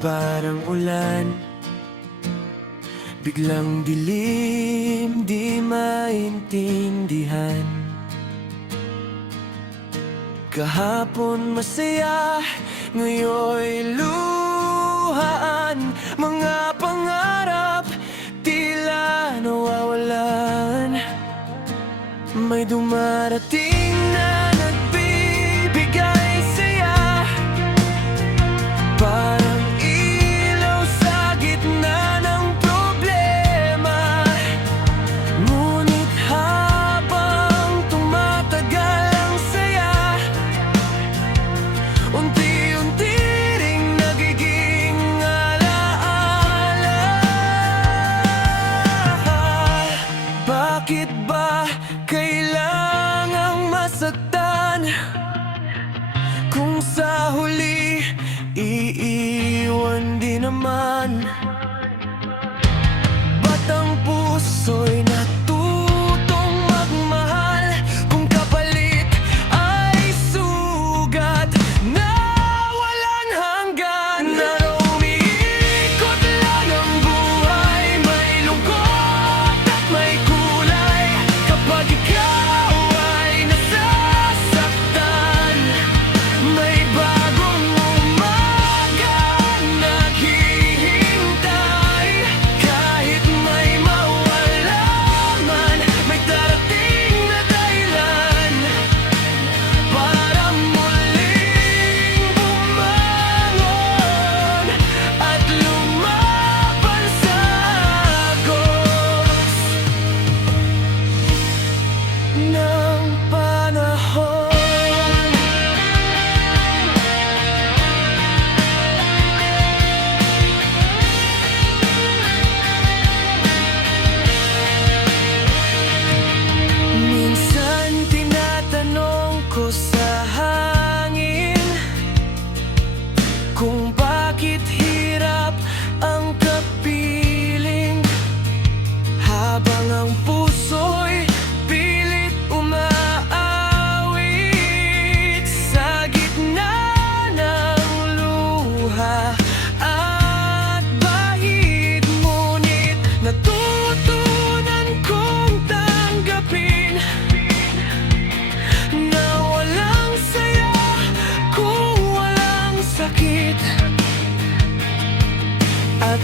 parang ulan, biglang dilim, di maintindihan. Kahapon masaya, ngayon'y luhaan. Mga pangarap, tila nawawalan. May dumarating na nagbibigay saya, parang ilaw sa gitna ng problema. Ngunit habang tumatagal ang saya, unti-unti ring nagiging alaala. Bakit ba kailangang masaktan kung sa huli iiwan din naman? Ba't ang puso'y natutong magmahal kung kapalit ay sugat na walang hanggan? Na umiikot lang ang buhay, may lungkot at may kulay. Kapag ikaw ay nasasaktan, may bagong umaga naghihintay. Kahit may mawala man, may darating na dahilan para muling bumangon at lumaban sa agos ng panahon. Minsan tinatanong ko sa hangin kung bakit hirap ang kapiling, habang ang puso'y pilit umaawit sa gitna ng luha at bahid. Ngunit natutunan kong tanggapin na walang saya kung walang sakit, at